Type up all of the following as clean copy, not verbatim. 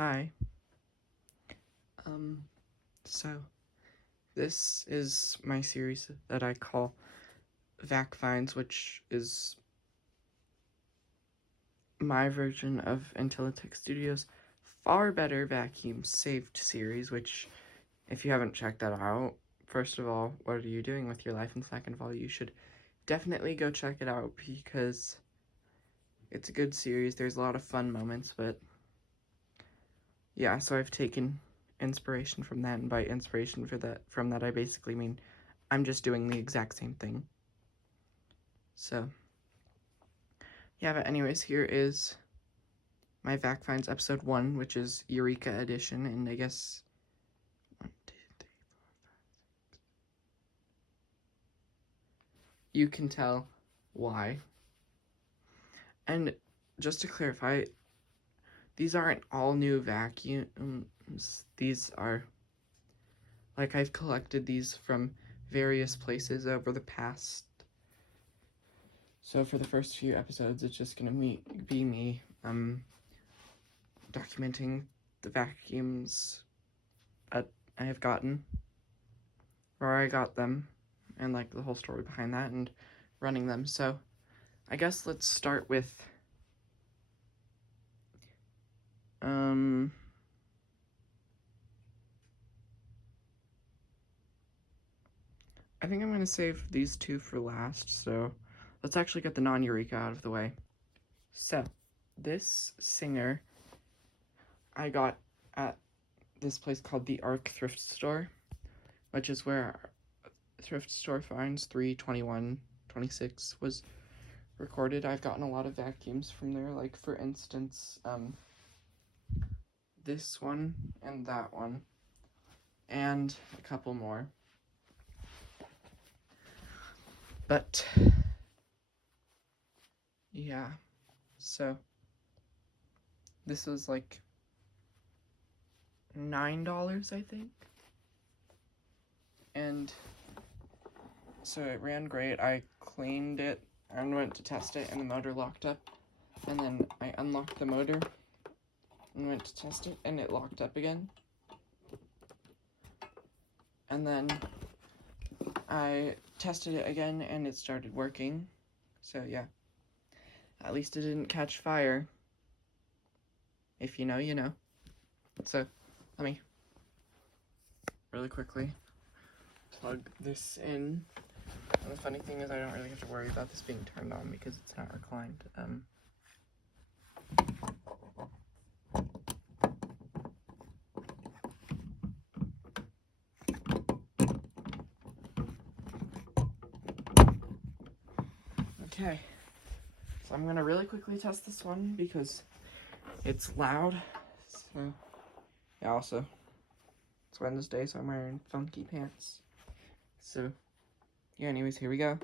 Hi. So this is my series that I call Vac Finds, which is my version of Intelitech Studios' far better vacuum saved series, which, if you haven't checked that out, first of all, what are you doing with your life? And second of all, you should definitely go check it out because it's a good series. There's a lot of fun moments, but yeah, so I've taken inspiration from that, and by inspiration from that I basically mean I'm just doing the exact same thing. So yeah, but anyways, here is my Vac Finds episode 1, which is Eureka edition, and I guess 1, 2, 3, 4, 5, 6. You can tell why. And just to clarify, these aren't all new vacuums. These are, like, I've collected these from various places over the past. So for the first few episodes, it's just gonna be me documenting the vacuums that I have gotten, where I got them, and like the whole story behind that, and running them. So I guess let's start with I think I'm gonna save these two for last, so let's actually get the non-Eureka out of the way. So this singer I got at this place called the Arc Thrift Store, which is where Thrift Store Finds 3/21/26 was recorded. I've gotten a lot of vacuums from there, like for instance, this one and that one, and a couple more. But yeah, so this was like $9, I think. And so it ran great. I cleaned it and went to test it, and the motor locked up. And then I unlocked the motor and went to test it, and it locked up again. And then I tested it again, and it started working. So yeah, at least it didn't catch fire. If you know, you know. So let me really quickly plug this in. And the funny thing is I don't really have to worry about this being turned on because it's not reclined. Okay, so I'm gonna really quickly test this one because it's loud. So yeah, also it's Wednesday, so I'm wearing funky pants. So yeah, anyways, here we go.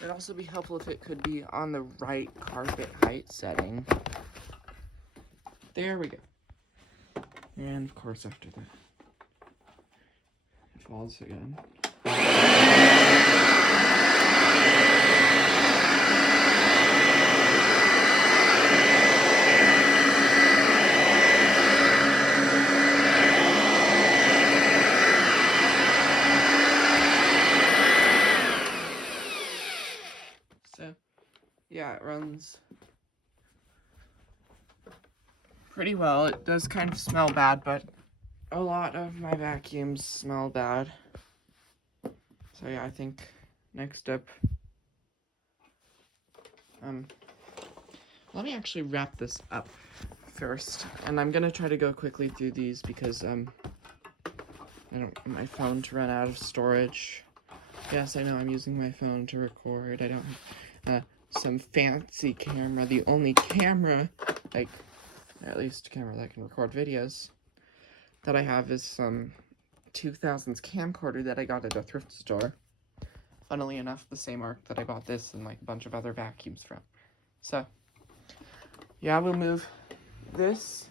It'd also be helpful if it could be on the right carpet height setting. There we go. And of course after that, it falls again. So yeah, it runs pretty well. It does kind of smell bad, but a lot of my vacuums smell bad. So yeah, I think next up, let me actually wrap this up first, and I'm gonna try to go quickly through these because I don't want my phone to run out of storage. Yes, I know I'm using my phone to record. I don't have some fancy camera. The only camera, like at least camera that can record videos, that I have is some 2000s camcorder that I got at a thrift store. Funnily enough, the same Arc that I bought this and like a bunch of other vacuums from. So yeah, we'll move this,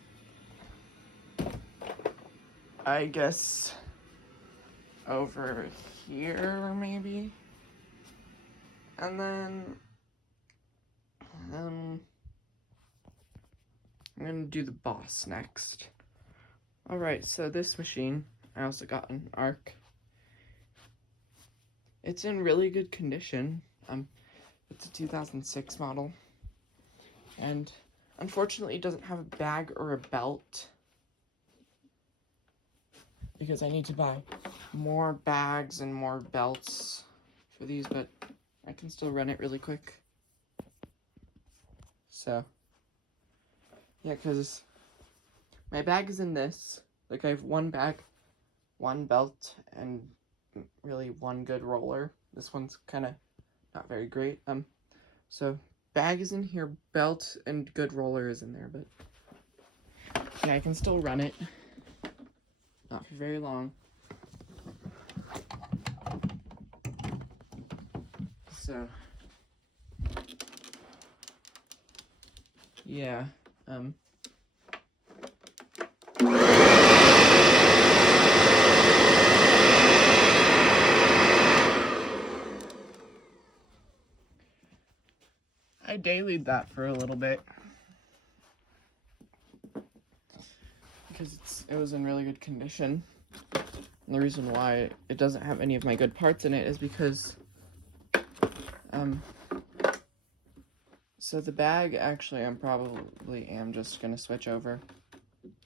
I guess, over here maybe. And then I'm gonna do the Boss next. Alright, so this machine, I also got an ARC. It's in really good condition. It's a 2006 model. And unfortunately it doesn't have a bag or a belt, because I need to buy more bags and more belts for these, but I can still run it really quick. So, yeah, because my bag is in this. Like, I have one bag, one belt, and really one good roller. This one's kind of not very great. So bag is in here, belt and good roller is in there, but yeah, I can still run it. Not for very long. So, yeah, I dailied that for a little bit because it was in really good condition. And the reason why it doesn't have any of my good parts in it is because, so the bag, actually, I'm just gonna switch over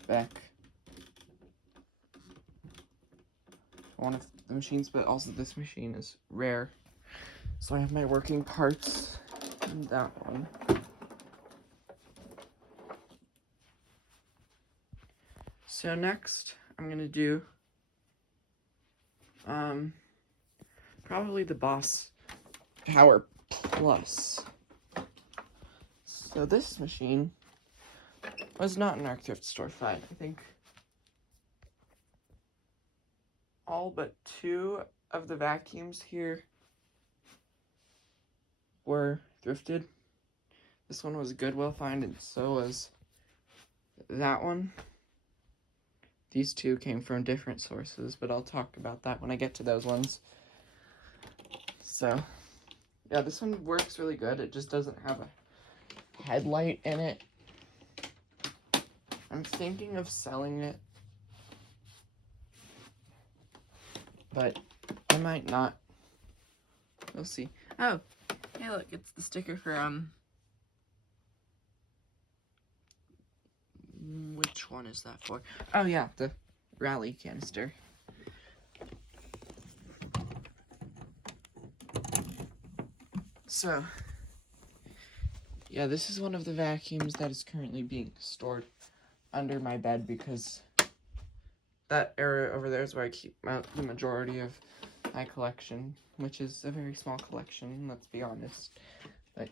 back one of the machines, but also this machine is rare. So I have my working parts in that one. So next, I'm gonna do probably the Boss Power Plus. So this machine was not an ARC thrift store find. I think all but 2 of the vacuums here were thrifted. This one was a Goodwill find, and so was that one. These 2 came from different sources, but I'll talk about that when I get to those ones. So, yeah, this one works really good. It just doesn't have a headlight in it. I'm thinking of selling it, but I might not. We'll see. Oh, hey, look, it's the sticker for, which one is that for? Oh, yeah, the Rally canister. So, yeah, this is one of the vacuums that is currently being stored under my bed because that area over there is where I keep the majority of my collection, which is a very small collection, let's be honest. But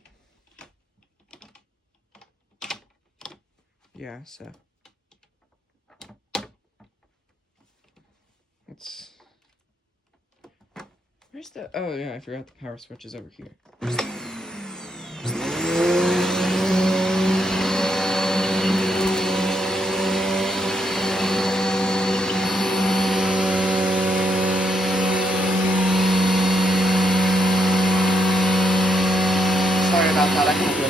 yeah, so where's the, oh yeah, I forgot the power switch is over here. Sorry about that, I had to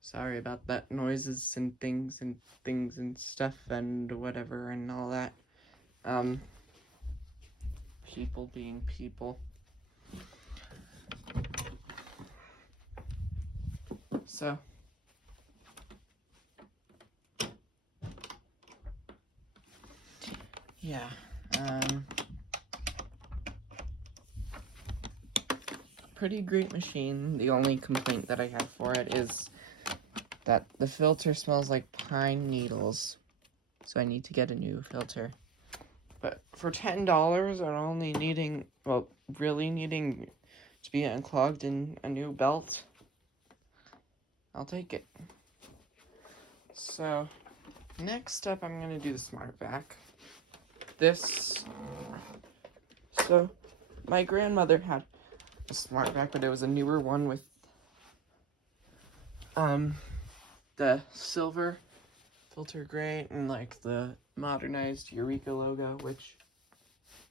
Sorry about that, noises and things and stuff and whatever and all that. People being people. So, yeah, pretty great machine. The only complaint that I have for it is that the filter smells like pine needles, so I need to get a new filter. But for $10 and only needing, well, really needing to be unclogged in a new belt, I'll take it. So, Next up, I'm going to do the Smart Vac. So, my grandmother had a Smart Vac, but it was a newer one with, the silver filter grate and, like, the modernized Eureka logo, which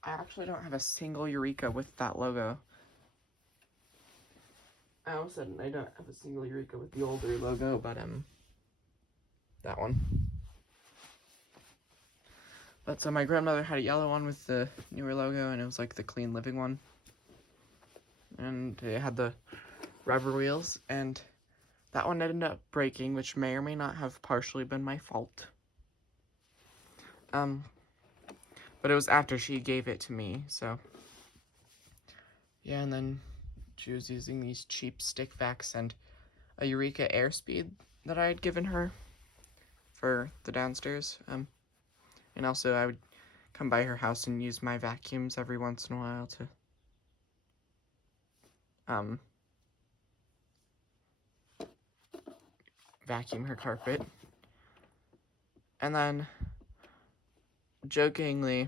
I actually don't have a single Eureka with that logo. All of a sudden, I don't have a single Eureka with the older logo, but, that one. But so my grandmother had a yellow one with the newer logo, and it was like the clean living one. And it had the rubber wheels, and that one ended up breaking, which may or may not have partially been my fault. But it was after she gave it to me, so. Yeah, and then she was using these cheap stick vacs and a Eureka Airspeed that I had given her for the downstairs. And also, I would come by her house and use my vacuums every once in a while to vacuum her carpet. And then, jokingly,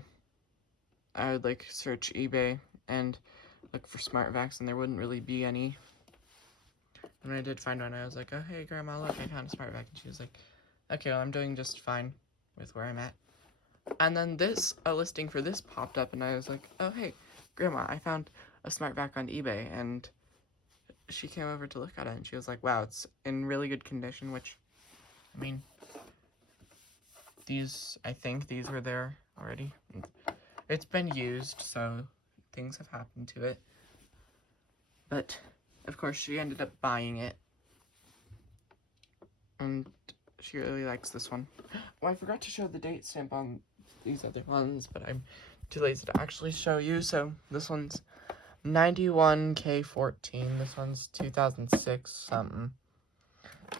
I would like search eBay and look for smart vacs, and there wouldn't really be any. And when I did find one, I was like, oh, hey, Grandma, look, I found a smart vac. And she was like, okay, well, I'm doing just fine with where I'm at. And then a listing for this popped up, and I was like, oh, hey, Grandma, I found a smart vac on eBay. And she came over to look at it, and she was like, wow, it's in really good condition, which, I mean, I think these were there already. It's been used, so things have happened to it. But, of course, she ended up buying it. And she really likes this one. Oh, I forgot to show the date stamp on these other ones, but I'm too lazy to actually show you. So this one's 91K14. This one's 2006 something.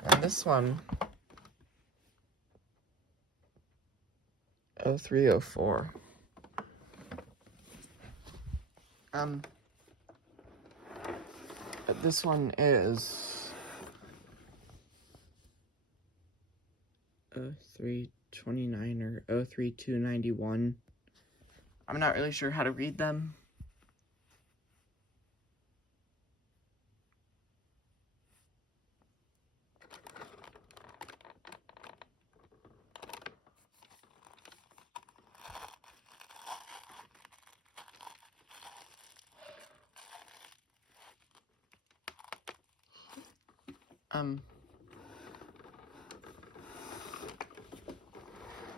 And this one, 0304. But this one is 0329 or 03291. I'm not really sure how to read them.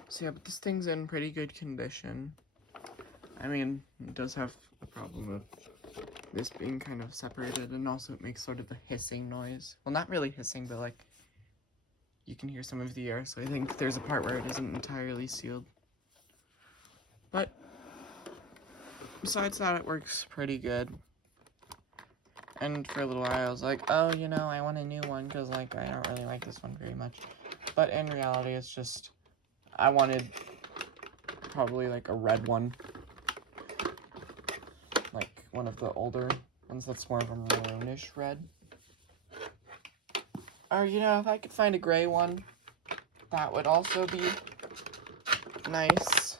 So yeah, but this thing's in pretty good condition. I mean, it does have a problem of this being kind of separated, and also it makes sort of a hissing noise. Well, not really hissing, but like, you can hear some of the air, so I think there's a part where it isn't entirely sealed. But, besides that, it works pretty good. And for a little while, I was like, oh, you know, I want a new one, because, like, I don't really like this one very much. But in reality, it's just, I wanted probably, like, a red one. Like, one of the older ones that's more of a maroonish red. Or, you know, if I could find a gray one, that would also be nice.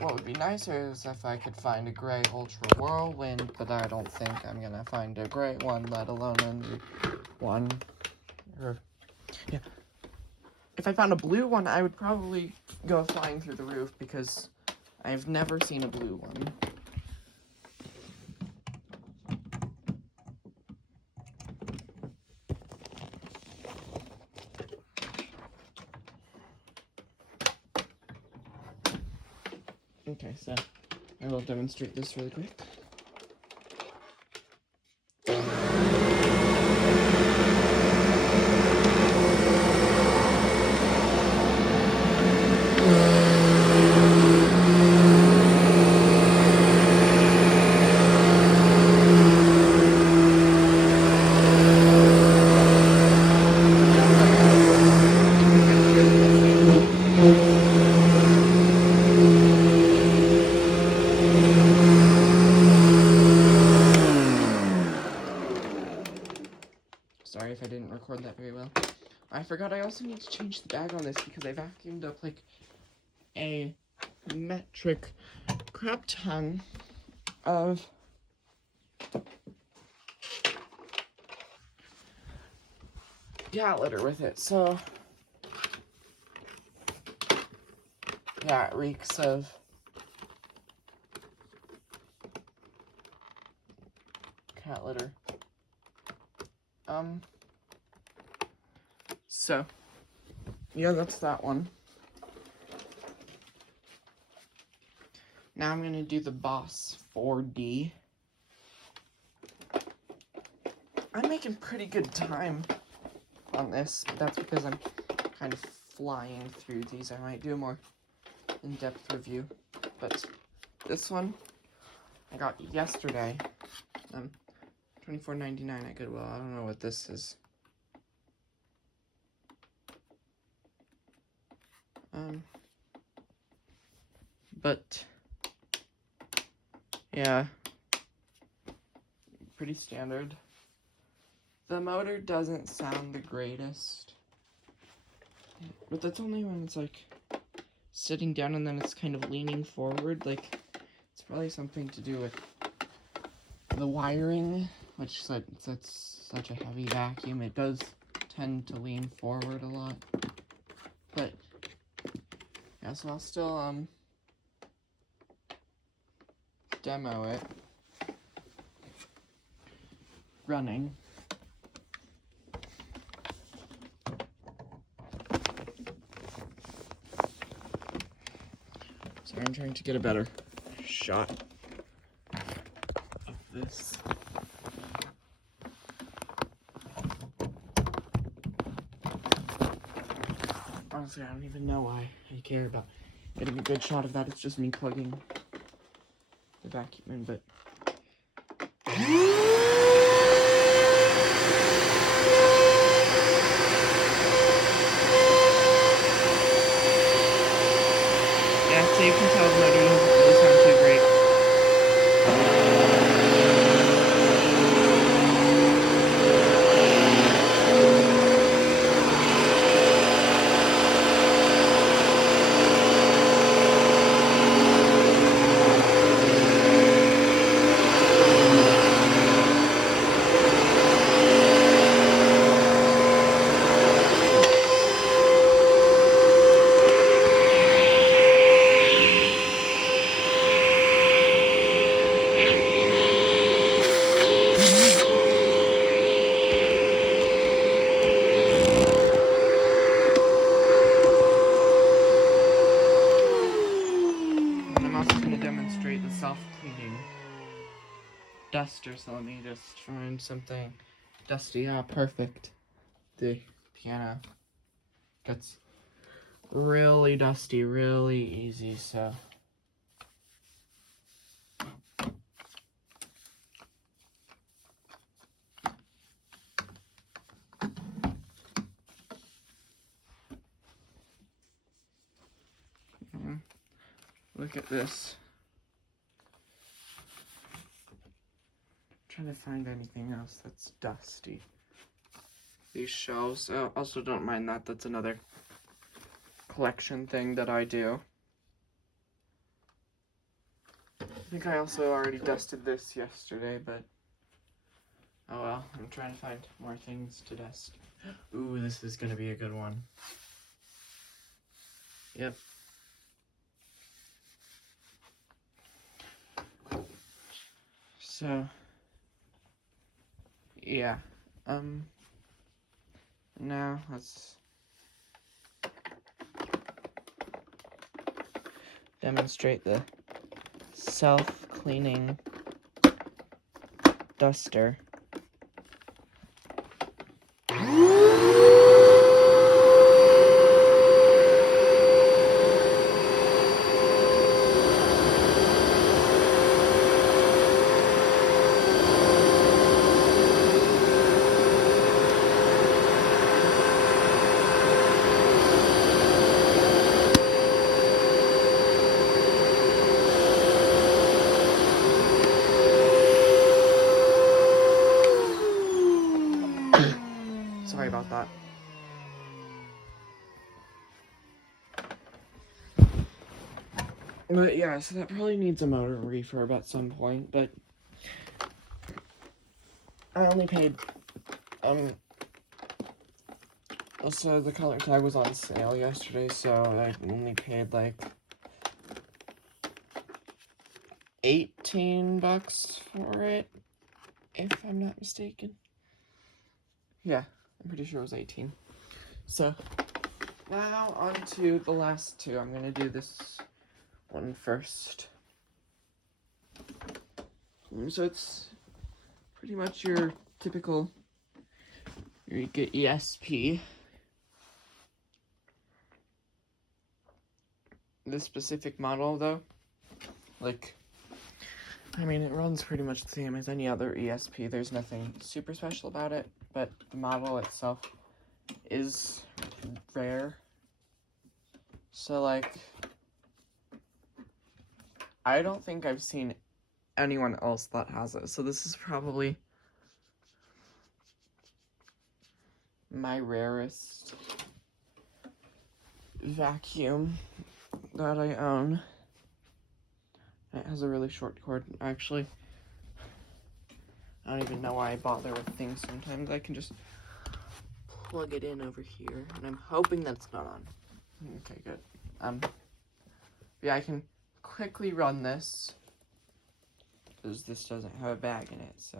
What would be nicer is if I could find a gray Ultra Whirlwind, but I don't think I'm gonna find a gray one, let alone a one. Yeah. If I found a blue one, I would probably go flying through the roof, because I've never seen a blue one. Okay, so I will demonstrate this really quick. I forgot I also need to change the bag on this because I vacuumed up like a metric crap ton of cat litter with it. So yeah, it reeks of cat litter. So yeah, that's that one. Now I'm gonna do the Boss 4D. I'm making pretty good time on this, but that's because I'm kind of flying through these. I might do a more in-depth review, but this one I got yesterday. $24.99 at Goodwill. I don't know what this is. But yeah, pretty standard. The motor doesn't sound the greatest, but that's only when it's like sitting down and then it's kind of leaning forward. Like, it's probably something to do with the wiring, which it's such a heavy vacuum. It does tend to lean forward a lot. But yeah, so I'll still demo it running. Sorry, I'm trying to get a better shot of this. Honestly, I don't even know why I care about getting a good shot of that. It's just me plugging the vacuum in, but yeah, so you can tell the motor doesn't really sound too great. Self-cleaning duster, so let me just find something dusty. Ah, perfect. The piano gets really dusty really easy, so look at this. Trying to find anything else that's dusty. These shelves, also don't mind that. That's another collection thing that I do. I think I also already dusted this yesterday, but oh well. I'm trying to find more things to dust. Ooh, this is gonna be a good one. Yep. So yeah, now let's demonstrate the self-cleaning duster. But yeah, so that probably needs a motor refurb at some point, but I only paid, so the color tag was on sale yesterday, so I only paid like $18 for it, if I'm not mistaken. Yeah, I'm pretty sure it was 18. So, now on to the last two. I'm gonna do this one first. So it's pretty much your typical Eureka ESP. This specific model, though, like, I mean, it runs pretty much the same as any other ESP. There's nothing super special about it, but the model itself is rare. So, like, I don't think I've seen anyone else that has it. So this is probably my rarest vacuum that I own. It has a really short cord. Actually, I don't even know why I bother with things sometimes. I can just plug it in over here, and I'm hoping that's not on. Okay, good. Yeah, I can quickly run this, because this doesn't have a bag in it, so.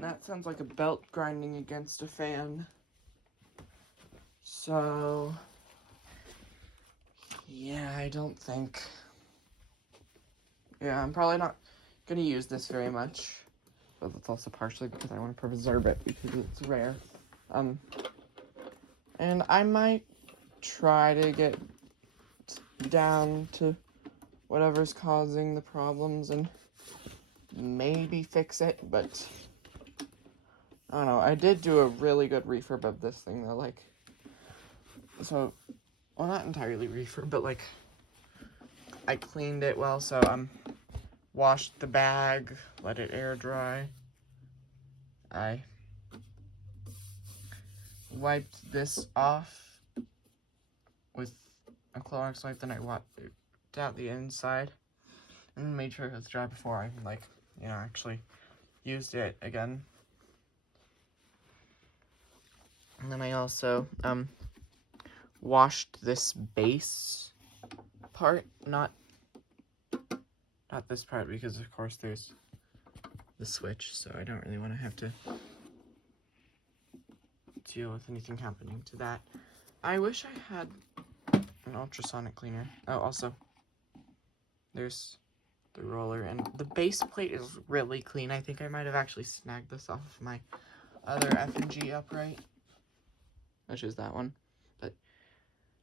That sounds like a belt grinding against a fan. So, yeah, I don't think. Yeah, I'm probably not gonna use this very much, but that's also partially because I want to preserve it because it's rare. And I might try to get down to whatever's causing the problems and maybe fix it, but I don't know. I did do a really good refurb of this thing though, like, so, well, not entirely refurb, but like, I cleaned it well, so washed the bag, let it air dry. I wiped this off with a Clorox wipe, then I wiped out the inside and made sure it was dry before I, like, you know, actually used it again. And then I also washed this base part, not this part, because of course there's the switch, so I don't really want to have to deal with anything happening to that. I wish I had an ultrasonic cleaner. Oh, also, there's the roller, and the base plate is really clean. I think I might have actually snagged this off of my other F&G upright, which is that one. But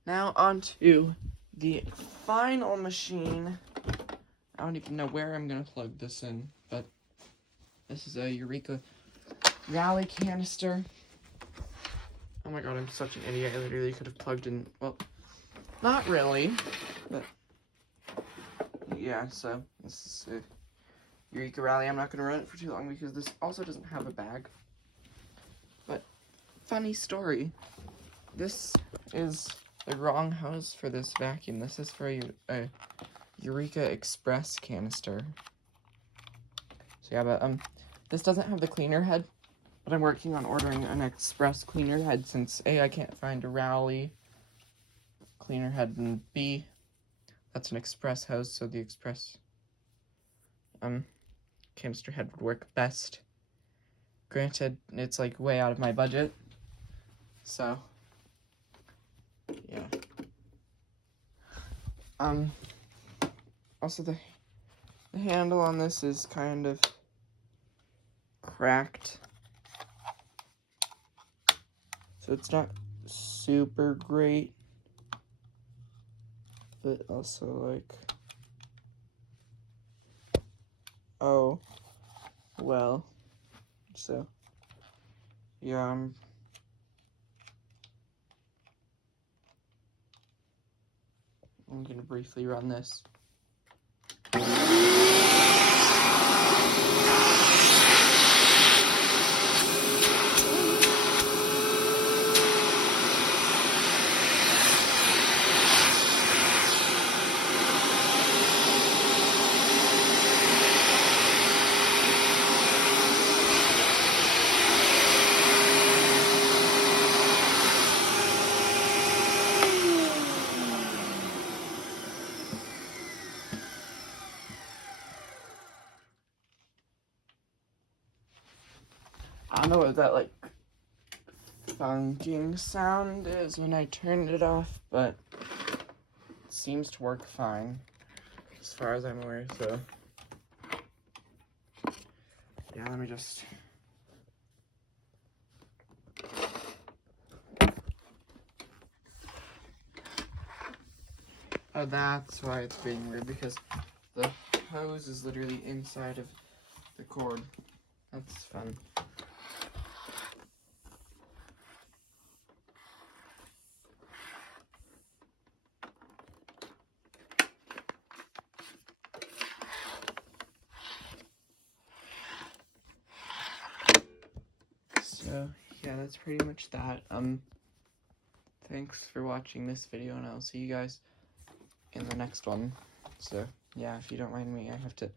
now on to the final machine. I don't even know where I'm gonna plug this in, but this is a Eureka Rally canister. Oh my god, I'm such an idiot. I literally could have plugged in, well, not really, but yeah, so this is a Eureka Rally. I'm not gonna run it for too long because this also doesn't have a bag. But funny story, this is the wrong hose for this vacuum. This is for a Eureka Express canister. So yeah, but this doesn't have the cleaner head, but I'm working on ordering an Express cleaner head since A, I can't find a Rally cleaner head, and B, that's an Express hose, so the Express canister head would work best. Granted, it's like way out of my budget, so yeah. Also the handle on this is kind of cracked. So it's not super great, but also like, oh, well, so, yeah, I'm gonna briefly run this. I don't know what that, like, thunking sound is when I turn it off, but it seems to work fine, as far as I'm aware, so. Yeah, let me just... Oh, that's why it's being weird, because the hose is literally inside of the cord. That's fun. So, yeah, that's pretty much that. Thanks for watching this video, and I'll see you guys in the next one. So, yeah, if you don't mind me, I have to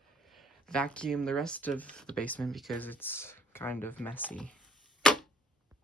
vacuum the rest of the basement because it's kind of messy.